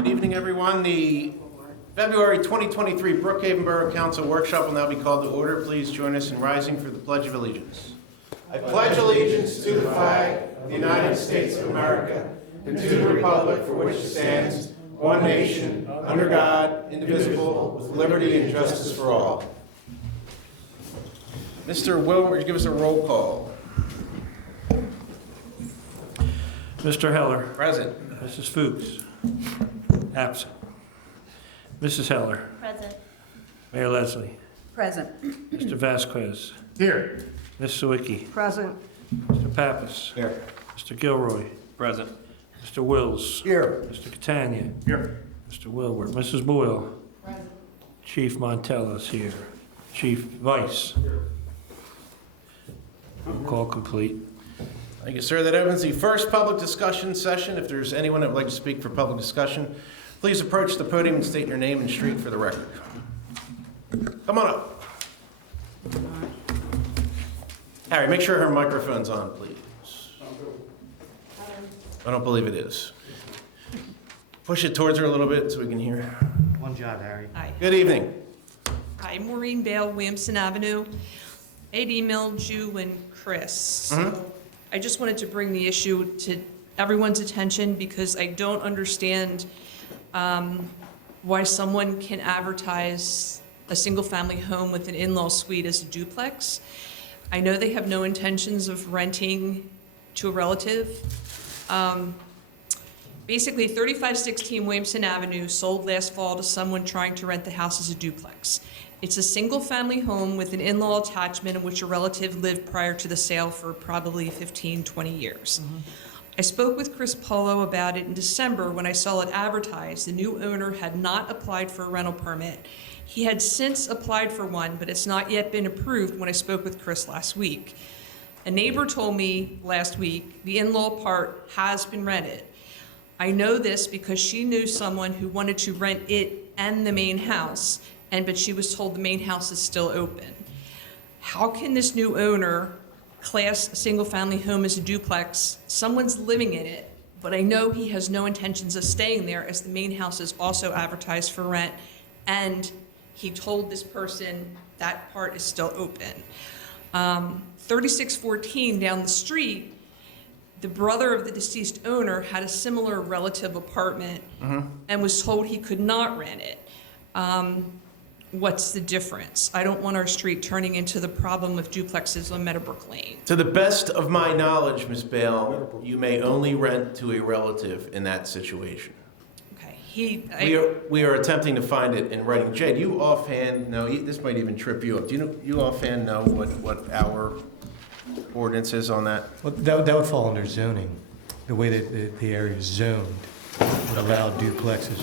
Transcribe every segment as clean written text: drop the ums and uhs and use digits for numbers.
Good evening, everyone. The February 2023 Brookhaven Borough Council Workshop will now be called to order. Please join us in rising for the Pledge of Allegiance. I pledge allegiance to the flag of the United States of America and to the republic for which it stands, one nation, under God, indivisible, with liberty and justice for all. Mr. Will, would you give us a roll call? Mr. Heller. Present. Mrs. Fuchs. Absent. Mrs. Heller. Present. Mayor Leslie. Present. Mr. Vasquez. Here. Ms. Sawicki. Present. Mr. Pappas. Here. Mr. Gilroy. Present. Mr. Wills. Here. Mr. Catania. Here. Mr. Wilbur. Mrs. Boyle. Present. Chief Montella's here. Chief Vice. Roll call complete. Thank you, sir. That opens the first public discussion session. If there's anyone that would like to speak for public discussion, please approach the podium and state your name and street for the record. Come on up. Harry, make sure her microphone's on, please. I don't believe it is. Push it towards her a little bit so we can hear. One job, Harry. Hi. Good evening. Hi, Maureen Bale, Williamson Avenue. I'd emailed you and Chris. So I just wanted to bring the issue to everyone's attention because I don't understand why someone can advertise a single-family home with an in-law suite as a duplex. I know they have no intentions of renting to a relative. Basically, 3516 Williamson Avenue sold last fall to someone trying to rent the house as a duplex. It's a single-family home with an in-law attachment in which a relative lived prior to the sale for probably 15, 20 years. I spoke with Chris Polo about it in December when I saw it advertised. The new owner had not applied for a rental permit. He had since applied for one, but it's not yet been approved when I spoke with Chris last week. A neighbor told me last week the in-law part has been rented. I know this because she knew someone who wanted to rent it and the main house, but she was told the main house is still open. How can this new owner class a single-family home as a duplex? Someone's living in it, but I know he has no intentions of staying there as the main house is also advertised for rent, and he told this person that part is still open. 3614 down the street, the brother of the deceased owner had a similar relative apartment and was told he could not rent it. What's the difference? I don't want our street turning into the problem of duplexes on Meadowbrook Lane. To the best of my knowledge, Ms. Bale, you may only rent to a relative in that situation. Okay, We are attempting to find it in writing. Jay, do you offhand know, this might even trip you up, do you offhand know what our ordinance is on that? Well, that would fall under zoning. The way that the area is zoned would allow duplexes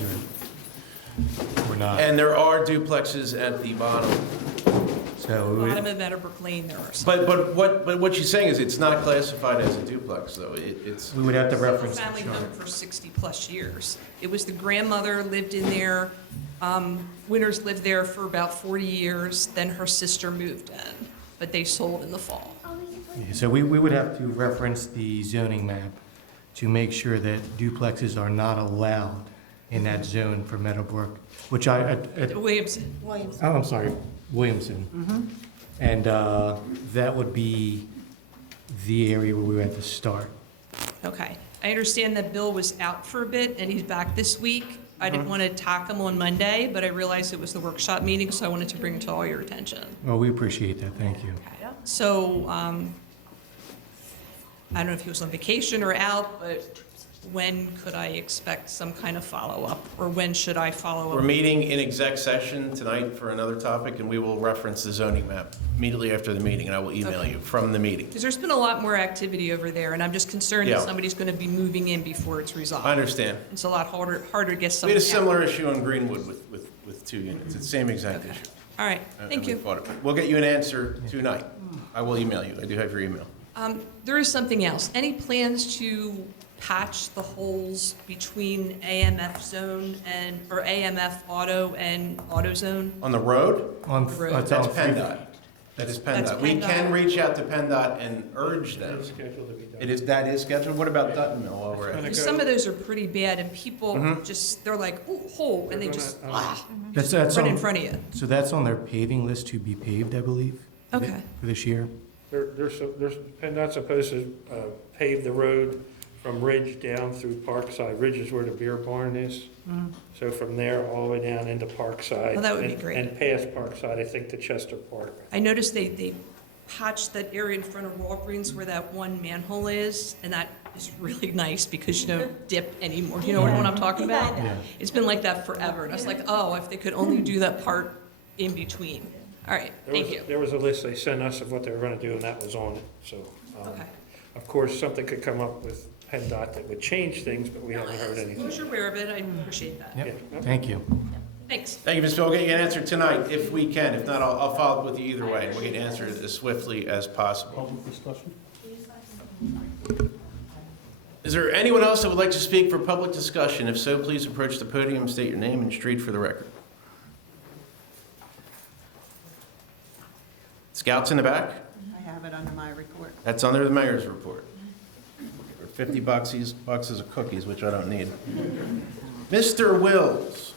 or not. And there are duplexes at the bottom. So we bottom would, of Meadowbrook Lane there are some. But what she's saying is it's not classified as a duplex, though. It's we would have to reference the Family chart. home for 60-plus years. It was the grandmother lived in there. Winters lived there for about 40 years. Then her sister moved in, but they sold in the fall. Yeah, so we would have to reference the zoning map to make sure that duplexes are not allowed in that zone for Meadowbrook, which Williamson. oh, I'm sorry, Williamson. And that would be the area where we would have to start. Okay. I understand that Bill was out for a bit and he's back this week. I didn't want to attack him on Monday, but I realized it was the workshop meeting, so I wanted to bring it to all your attention. Well, we appreciate that, thank you. Okay. So, I don't know if he was on vacation or out, but when could I expect some kind of follow-up, or when should I follow We're up? meeting in exec session tonight for another topic, and we will reference the zoning map immediately after the meeting, and I will email Okay. you from the meeting. Because there's been a lot more activity over there, and I'm just concerned Yeah. that somebody's going to be moving in before it's resolved. I understand. It's a lot harder to get We something had a out. similar issue on Greenwood with 2 units. It's the same exact Okay. issue. All right, And thank we you. fought it. We'll get you an answer tonight. I will email you. I do have your email. There is something else. Any plans to patch the holes between AMF zone or AMF auto and auto zone? On the road? On, Road. it's on That's PennDOT. That is That's PennDOT. We PennDOT. can reach out to PennDOT and urge them. scheduled to be done. That is scheduled? What about Dutton Mill while we're at it? Some of those are pretty bad, and people Mhm. just, they're like, ooh, hole, and they just, That's run in on, front of you. so that's on their paving list to be paved, I believe? Okay. For this year? PennDOT's supposed to pave the road from Ridge down through Parkside. Ridge is where the beer barn is. So from there all the way down into Parkside. Well, that would be and- great. And past Parkside, I think, to Chester Park. I noticed they patched that area in front of Walgreens where that one manhole is, and that is really nice because you don't dip anymore. You know what I'm talking about? Yeah. It's been like that forever, and I was like, oh, if they could only do that part in between. All right, thank you. There was a list they sent us of what they were gonna do, and that was on it, so. Okay. Of course, something could come up with PennDOT that would change things, but we haven't heard As long anything. as you're aware of it, I appreciate that. Yep, Yeah. thank you. Thanks. Thank you, Ms. Phil. We'll get you an answer tonight if we can. If not, I'll follow up with you either way. We'll get an answer as swiftly as possible. Is there anyone else that would like to speak for public discussion? If so, please approach the podium, state your name and street for the record. Scouts in the back? I have it under my report. That's under the mayor's report. For 50 boxes of cookies, which I don't need. Mr. Wills.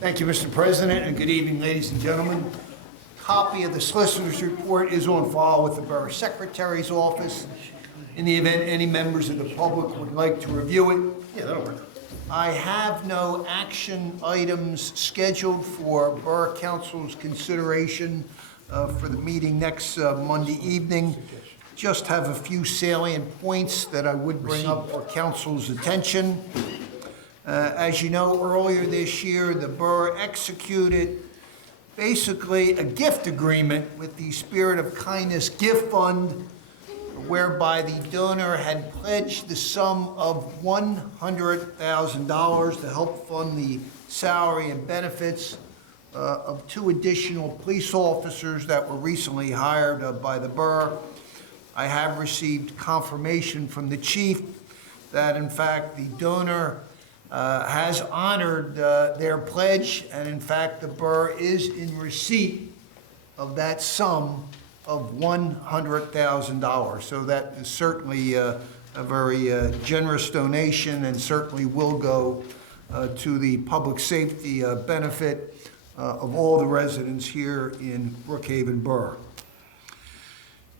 Thank you, Mr. President, and good evening, ladies and gentlemen. Copy of the solicitor's report is on file with the Borough Secretary's office. In the event any members of the public would like to review it, Yeah, that'll work. I have no action items scheduled for Borough Council's consideration for the meeting next Monday evening. Just have a few salient points that I would bring up for council's attention. As you know, earlier this year, the borough executed basically a gift agreement with the Spirit of Kindness Gift Fund, whereby the donor had pledged the sum of $100,000 to help fund the salary and benefits of 2 additional police officers that were recently hired by the borough. I have received confirmation from the chief that in fact the donor has honored their pledge, and in fact the borough is in receipt of that sum of $100,000. So that is certainly a very generous donation and certainly will go to the public safety benefit of all the residents here in Brookhaven Borough.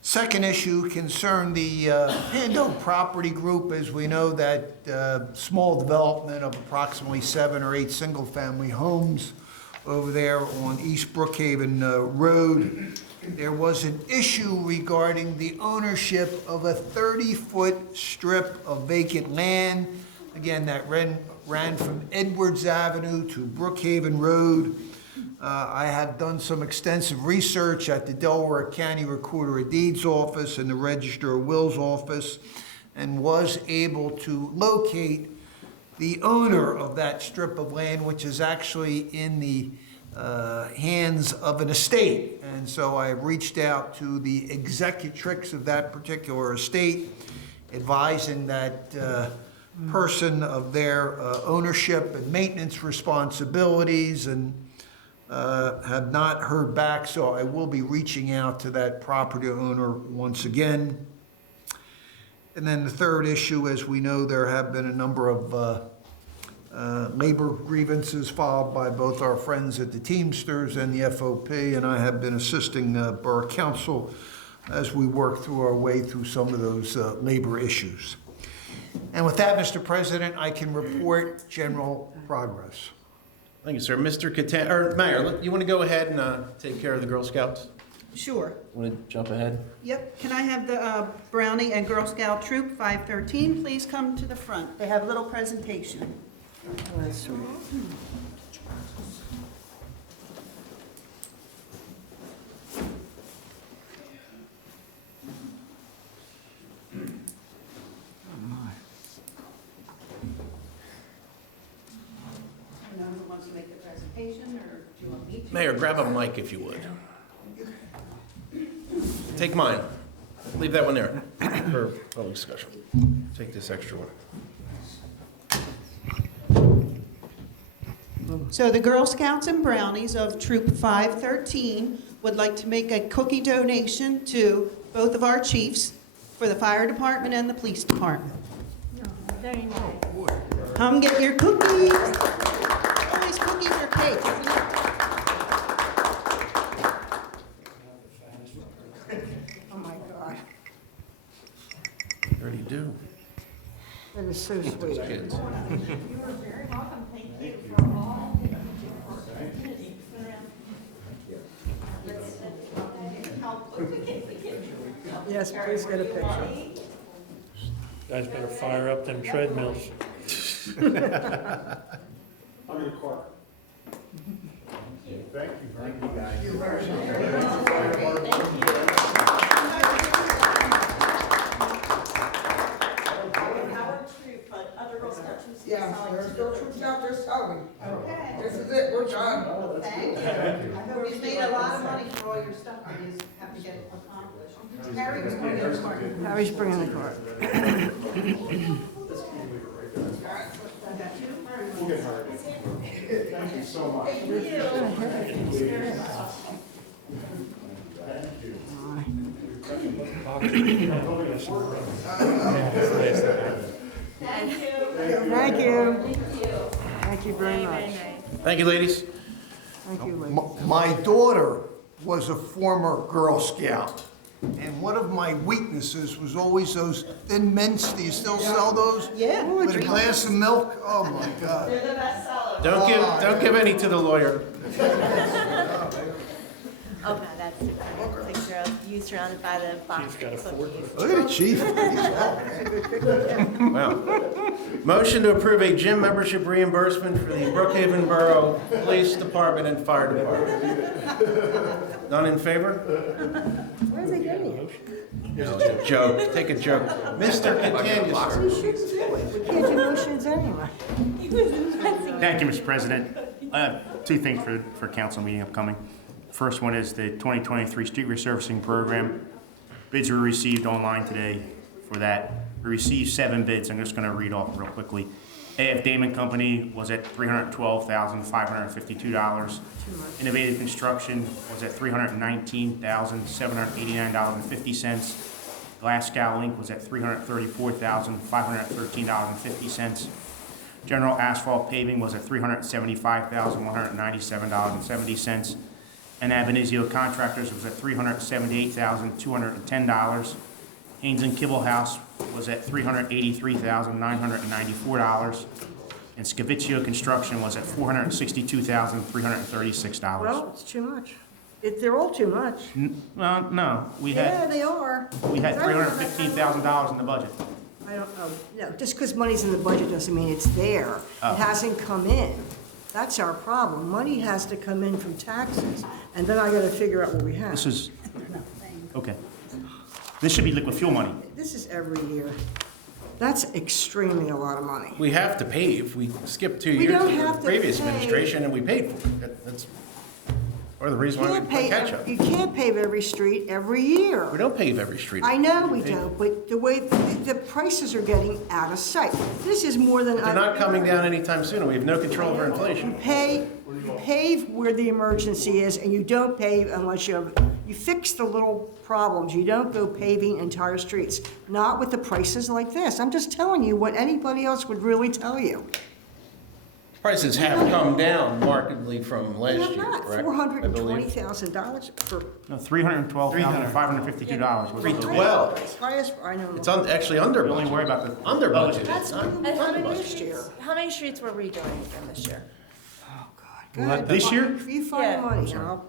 Second issue concerned the Pando Property Group. As we know, that small development of approximately 7 or 8 single-family homes over there on East Brookhaven Road. There was an issue regarding the ownership of a 30-foot strip of vacant land. Again, that ran from Edwards Avenue to Brookhaven Road. I have done some extensive research at the Delaware County Recorder of Deeds office and the Register of Wills office, and was able to locate the owner of that strip of land, which is actually in the hands of an estate. And so I reached out to the executrix of that particular estate, advising that person of their ownership and maintenance responsibilities, and have not heard back, so I will be reaching out to that property owner once again. And then the third issue, as we know, there have been a number of labor grievances filed by both our friends at the Teamsters and the FOP, and I have been assisting Borough Council as we work through our way through some of those labor issues. And with that, Mr. President, I can report general progress. Thank you, sir. Mr. Catan, or Mayor, you want to go ahead and take care of the Girl Scouts? Sure. Want to jump ahead? Yep. Can I have the Brownie and Girl Scout Troop 513 please come to the front? They have a little presentation. Anyone who wants to make the presentation, or do you want me to? Mayor, grab a mic if you would. Take mine. Leave that one there for public discussion. Take this extra one. So the Girl Scouts and Brownies of Troop 513 would like to make a cookie donation to both of our chiefs for the fire department and the police department. Very nice. Come get your cookies. Always cookies or cake, isn't it? Oh, my God. Already do. That is so sweet. Kids. Yes, please get a picture. Guys better fire up them treadmills. Yeah, there's still troops out there selling. This is it, we're done. Thank you. I hope you've made a lot of money for all your stuff you have to get accomplished. Harry was going to get started. Harry's bringing the card. Thank you. Thank you very much. Thank you, ladies. Thank you, ladies. My daughter was a former Girl Scout, and one of my weaknesses was always those Thin Mints. Do you still sell those? Yeah. With a glass of milk? Oh, my God. Don't give any to the lawyer. Oh, no, that's a picture of you surrounded by the box Chief's got a of fork. cookies. Look at the chief. Wow. Motion to approve a gym membership reimbursement for the Brookhaven Borough Police Department and Fire Department. None in favor? Where's he getting it? No, it's a joke. Take a joke. Mr. Catania, sir. We can't do motions anyway. Thank you, Mr. President. Two things for council meeting upcoming. First one is the 2023 street resurfacing program. Bids were received online today for that. We received 7 bids. I'm just going to read off real quickly. AF Damon Company was at $312,552. Innovative Construction was at $319,789.50. Glasgow Inc. was at $334,513.50. General Asphalt Paving was at $375,197.70. And Ab Initio Contractors was at $378,210. Haynes and Kibble House was at $383,994. And Scaviccio Construction was at $462,336. Well, it's too much. They're all too much. No, we Yeah, had they are. $315,000 in the budget. I don't know. No, just because money's in the budget doesn't mean it's there. Oh. It hasn't come in. That's our problem. Money has to come in from taxes, and then I gotta figure out what we have. This is, okay. This should be liquid fuel money. This is every year. That's extremely a lot of money. We have to pave. We skipped 2 We years don't of have the to previous pay. administration, and we paid for it. That's part of the reason why we play catch up. You can't pave every street every year. We don't pave every street. I know we don't, but the way, the prices are getting out of sight. This is more than. They're not coming down anytime soon, and we have no control over You inflation. pave where the emergency is, and you don't pave unless you fix the little problems. You don't go paving entire streets, not with the prices like this. I'm just telling you what anybody else would really tell you. Prices have come down markedly from last They're year, not. correct? $420,000 for. No, $312,552 was the 312. Highest, I know. It's actually under We only budget. worry about the. Under budget. That's It's not more than And how under many budget. streets, how many streets were we doing from this year? Oh, God. Go ahead. This year? You find Yeah. the money, Al.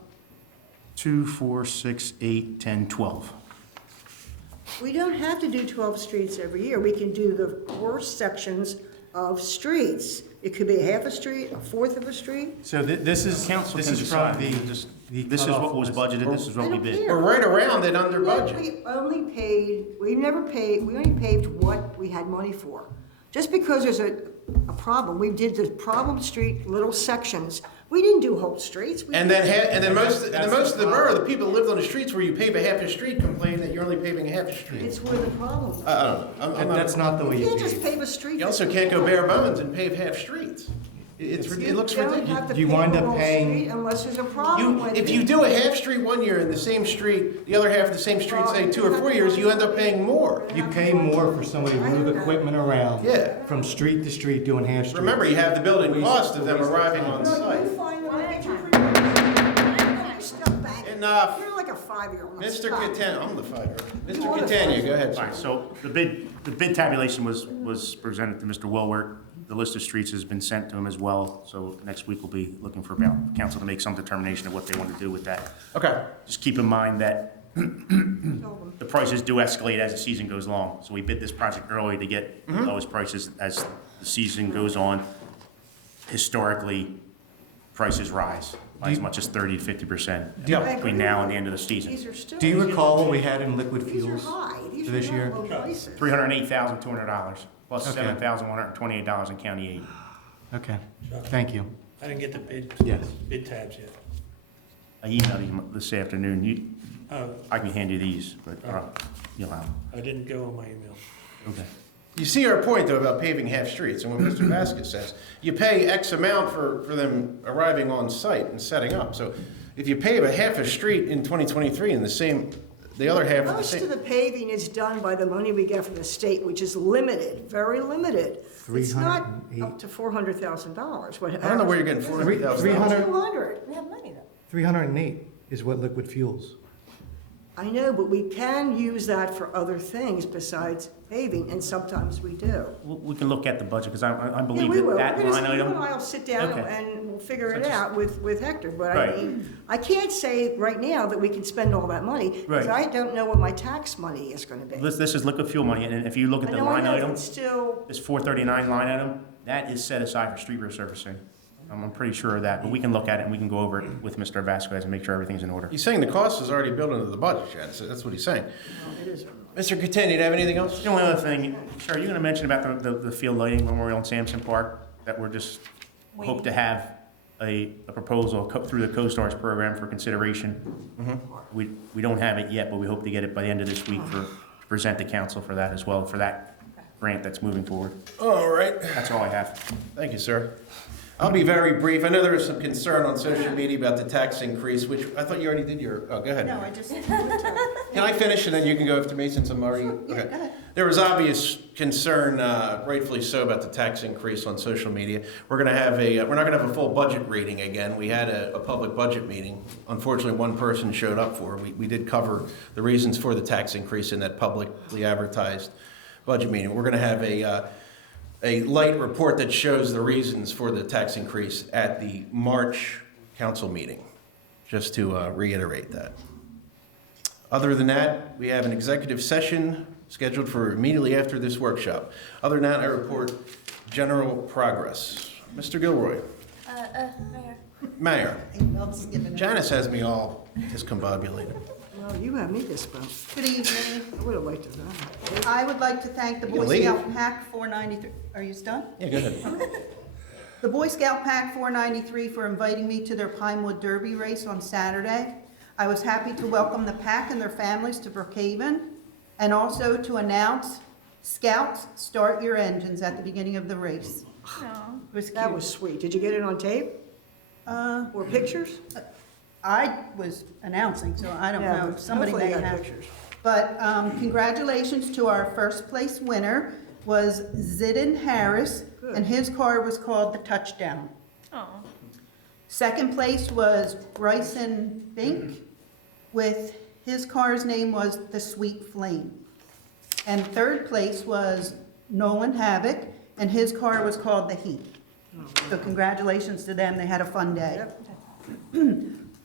2, 4, 6, 8, 10, 12. We don't have to do 12 streets every year. We can do the worst sections of streets. It could be a half a street, a fourth of a street. So this is, Council this can is decide. from the This is what cutoff was list. budgeted, this is I what we don't bid. care. We're right around it under We budget. only paid, we only paved what we had money for. Just because there's a problem, we did the problem street little sections. We didn't do whole streets. We And did- then most of the borough, the people who lived on the streets where you pave a half a street complain that you're only paving a half a street. It's where the problem is. I don't know. I'm not- That's not the way You you can't just pave. pave a street. You also can't go bare bones and pave half streets. It looks You don't ridiculous. have to Do you pave wind the up whole paying- street unless there's a problem with it. If you do a half street one year in the same street, the other half of the same street, say 2 or 4 years, you end up paying more. You pay more for somebody to move equipment around. Yeah. From street to street doing half streets. Remember, you have the building cost of them arriving on No, site. you find them and get your free- Step back. Enough. You're like a 5-year-old. Mr. Stop. Catania, I'm the fighter. Mr. You're the Catania, fighter. go ahead, All sir. right, so the bid tabulation was presented to Mr. Wilwert. The list of streets has been sent to him as well, so next week we'll be looking for council to make some determination of what they want to do with that. Okay. Just keep in mind that the prices do escalate as the season goes along. So we bid this project early to get the lowest prices as the season goes on. Historically, prices rise by as much as 30 to 50% Yeah. between now and the end of the season. These are still. Do you recall what we had in liquid These are fuels high. These for are this not year? low prices. $308,200 plus Okay. $7,128 in county aid. Okay, thank you. I didn't get the Yes. bid tabs yet. I emailed you this afternoon. Oh, I can hand you these, but you'll have them. I didn't go on my email. Okay. You see our point, though, about paving half streets, and what Mr. Vasquez says. You pay X amount for them arriving on site and setting up. So if you pave a half a street in 2023 and the other half of the Most of same. the paving is done by the money we get from the state, which is limited, very limited. It's not 308. up to $400,000. I don't know where you're getting $400,000. 300 200. We have money though. 308 is what liquid fuels. I know, but we can use that for other things besides paving, and sometimes we do. We can look at the budget, because I Yeah, believe we will. that We're gonna- line you item. and I'll sit down Okay. and we'll figure So it just- out with Hector, but I Right. mean, I can't say right now that we can spend all that money, because Right. I don't know what my tax money is gonna be. This is liquid fuel money, and if you look at I the know, line but item, it's still, this 439 line item, that is set aside for street resurfacing. I'm pretty sure of that, but we can look at it and we can go over it with Mr. Vasquez and make sure everything's in order. He's saying the cost is already built into the budget, Chad. So that's what he's saying. it is. Mr. Catania, do you have anything else? The only other thing, Sherry, you gonna mention about the field lighting memorial in Sampson Park, that we're just, hope to have a proposal through the CoStarz program for consideration. We don't have it yet, but we hope to get it by the end of this week to present to council for that as well, for that grant that's moving forward. All right. That's all I have. Thank you, sir. I'll be very brief. I know there was some concern on social media about the tax increase, which I thought you already did your, oh, go ahead. No, I just, Can I finish and then you can go after me since I'm already? yeah, Okay. go ahead. There was obvious concern, rightfully so, about the tax increase on social media. We're not gonna have a full budget reading again. We had a public budget meeting. Unfortunately, one person showed up for it. We did cover the reasons for the tax increase in that publicly advertised budget meeting. We're gonna have a light report that shows the reasons for the tax increase at the March council meeting, just to reiterate that. Other than that, we have an executive session scheduled for immediately after this workshop. Other than that, I report general progress. Mr. Gilroy. Mayor. Janice has me all discombobulated. Well, you have me this bump. Good evening. I would have liked to know. I would like to thank the You Boy can leave. Scout Pack 493. Are you done? Yeah, go ahead. The Boy Scout Pack 493 for inviting me to their Pinewood Derby race on Saturday. I was happy to welcome the pack and their families to Brookhaven, and also to announce Scouts Start Your Engines at the beginning of the race. It was That cute. was sweet. Did you get it on tape or pictures? I was announcing, so I don't Yeah, know. but Somebody hopefully may you got have. pictures. But congratulations to our first place winner was Zidane Harris, and his car was called the Touchdown. Second place was Bryson Bink, with his car's name was the Sweet Flame. And third place was Nolan Havoc, and his car was called the Heat. So congratulations to them, they had a fun day.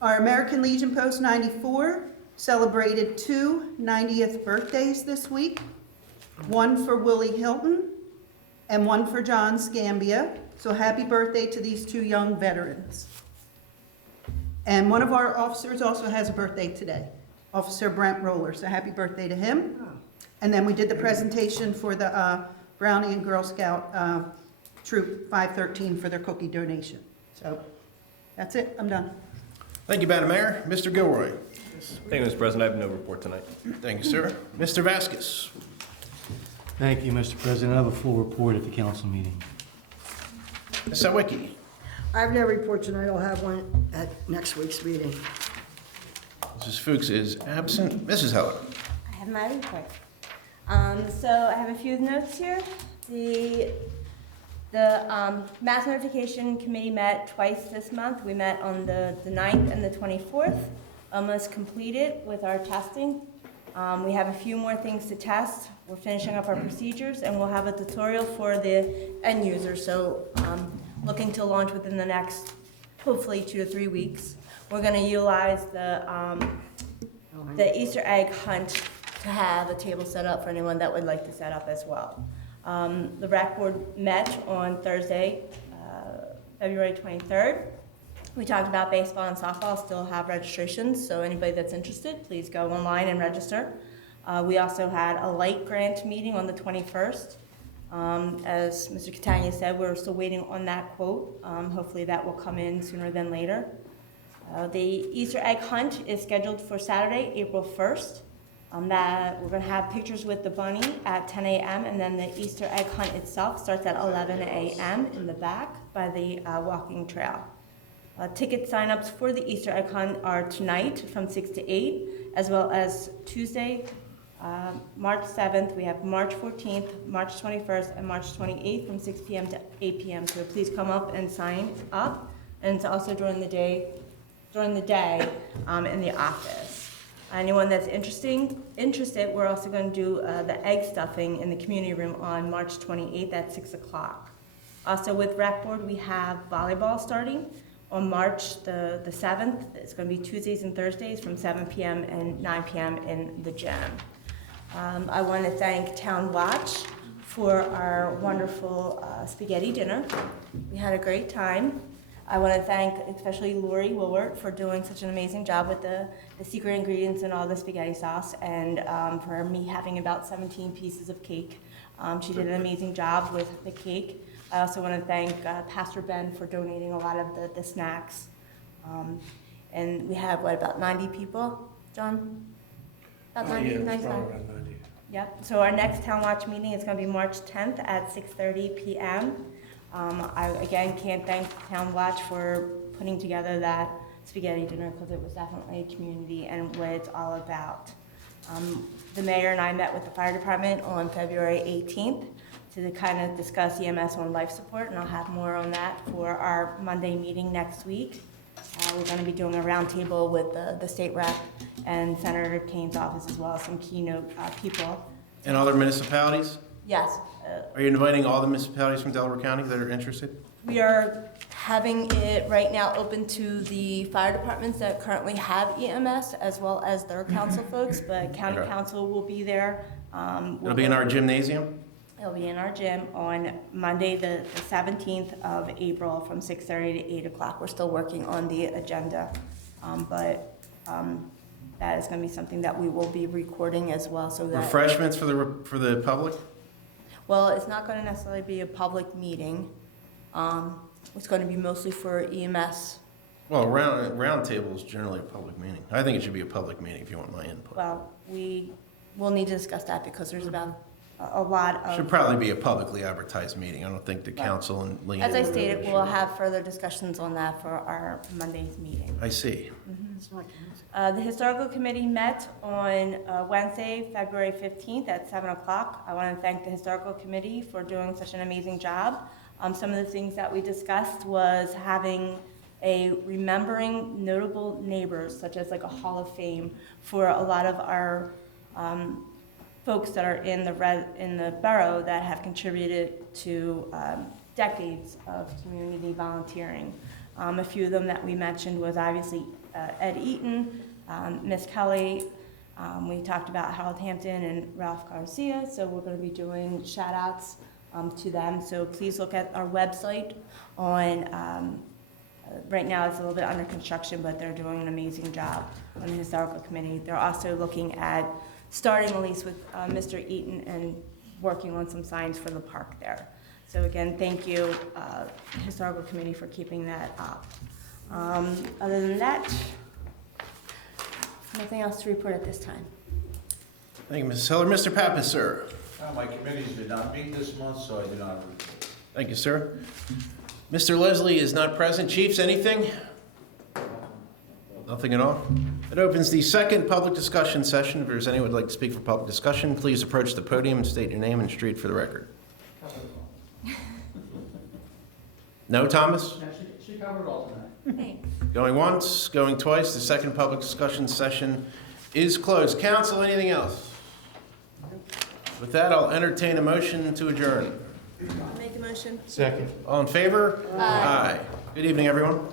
Our American Legion Post 94 celebrated 2 90th birthdays this week, one for Willie Hilton and one for John Scambia. So happy birthday to these 2 young veterans. And one of our officers also has a birthday today, Officer Brent Roller, so happy birthday to him. And then we did the presentation for the Brownie and Girl Scout Troop 513 for their cookie donation. So that's it, I'm done. Thank you, Madam Mayor. Mr. Gilroy. Thank you, Mr. President. I have no report tonight. Thank you, sir. Mr. Vasquez. Thank you, Mr. President. I have a full report at the council meeting. Ms. Sawicki. I have no report tonight. I'll have one at next week's meeting. Mrs. Fuchs is absent. Mrs. Heller. I have my report. So I have a few notes here. The Mass Notification Committee met twice this month. We met on the 9th and the 24th, almost completed with our testing. We have a few more things to test. We're finishing up our procedures, and we'll have a tutorial for the end user. So looking to launch within the next, hopefully 2 to 3 weeks. We're going to utilize the Easter egg hunt to have a table set up for anyone that would like to set up as well. The rec board met on Thursday, February 23rd. We talked about baseball and softball, still have registrations, so anybody that's interested, please go online and register. We also had a light grant meeting on the 21st. As Mr. Catania said, we're still waiting on that quote. Hopefully that will come in sooner than later. The Easter egg hunt is scheduled for Saturday, April 1st. That we're going to have pictures with the bunny at 10 a.m. and then the Easter egg hunt itself starts at 11 a.m. in the back by the walking trail. Ticket signups for the Easter egg hunt are tonight from 6 to 8, as well as Tuesday, March 7th. We have March 14th, March 21st, and March 28th from 6 p.m. to 8 p.m. So please come up and sign up. And it's also during the day in the office. Anyone that's interested, we're also going to do the egg stuffing in the community room on March 28th at 6 o'clock. Also with rec board, we have volleyball starting on March the 7th. It's going to be Tuesdays and Thursdays from 7 p.m. and 9 p.m. in the gym. I want to thank Town Watch for our wonderful spaghetti dinner. We had a great time. I want to thank especially Lori Woolwart for doing such an amazing job with the secret ingredients and all the spaghetti sauce, and for me having about 17 pieces of cake. She did an amazing job with the cake. I also want to thank Pastor Ben for donating a lot of the snacks. And we have, about 90 people, John? About 90, Yeah, 95? probably around 90. Yep, so our next Town Watch meeting is going to be March 10th at 6:30 p.m. I, again, can't thank Town Watch for putting together that spaghetti dinner because it was definitely a community and what it's all about. The mayor and I met with the fire department on February 18th to kind of discuss EMS on life support, and I'll have more on that for our Monday meeting next week. We're going to be doing a roundtable with the state rep and Senator Kane's office, as well as some keynote people. And other municipalities? Yes. Are you inviting all the municipalities from Delaware County that are interested? We are having it right now open to the fire departments that currently have EMS, as well as their council folks, but county Okay. council will be there. It'll be in our gymnasium? It'll be in our gym on Monday, the 17th of April, from 6:30 to 8 o'clock. We're still working on the agenda, but that is going to be something that we will be recording as well, so that... Refreshments for the public? Well, it's not going to necessarily be a public meeting. It's going to be mostly for EMS. Well, round table is generally a public meeting. I think it should be a public meeting if you want my input. Well, we will need to discuss that because there's about a lot of... Should probably be a publicly advertised meeting. I don't think the council and Leanne... As I stated, we'll have further discussions on that for our Monday's meeting. I see. The Historical Committee met on Wednesday, February 15th at 7 o'clock. I want to thank the Historical Committee for doing such an amazing job. Some of the things that we discussed was having a remembering notable neighbors, such as like a Hall of Fame for a lot of our folks that are in the borough that have contributed to decades of community volunteering. A few of them that we mentioned was obviously Ed Eaton, Miss Kelly. We talked about Harold Hampton and Ralph Garcia, so we're going to be doing shout outs to them. So please look at our website on, right now it's a little bit under construction, but they're doing an amazing job on the Historical Committee. They're also looking at starting at least with Mr. Eaton and working on some signs for the park there. So again, thank you, Historical Committee, for keeping that up. Other than that, nothing else to report at this time. Thank you, Mrs. Heller. Mr. Pappas, sir. My committees did not meet this month, so I do not report. Thank you, sir. Mr. Leslie is not present. Chiefs, anything? Nothing at all? It opens the second public discussion session. If there's anyone who would like to speak for public discussion, please approach the podium and state your name and street for the record. No, Thomas? She covered it all tonight. Thanks. Going once, going twice. The second public discussion session is closed. Council, anything else? With that, I'll entertain a motion to adjourn. Make a motion. Second. All in favor? Aye. Good evening, everyone.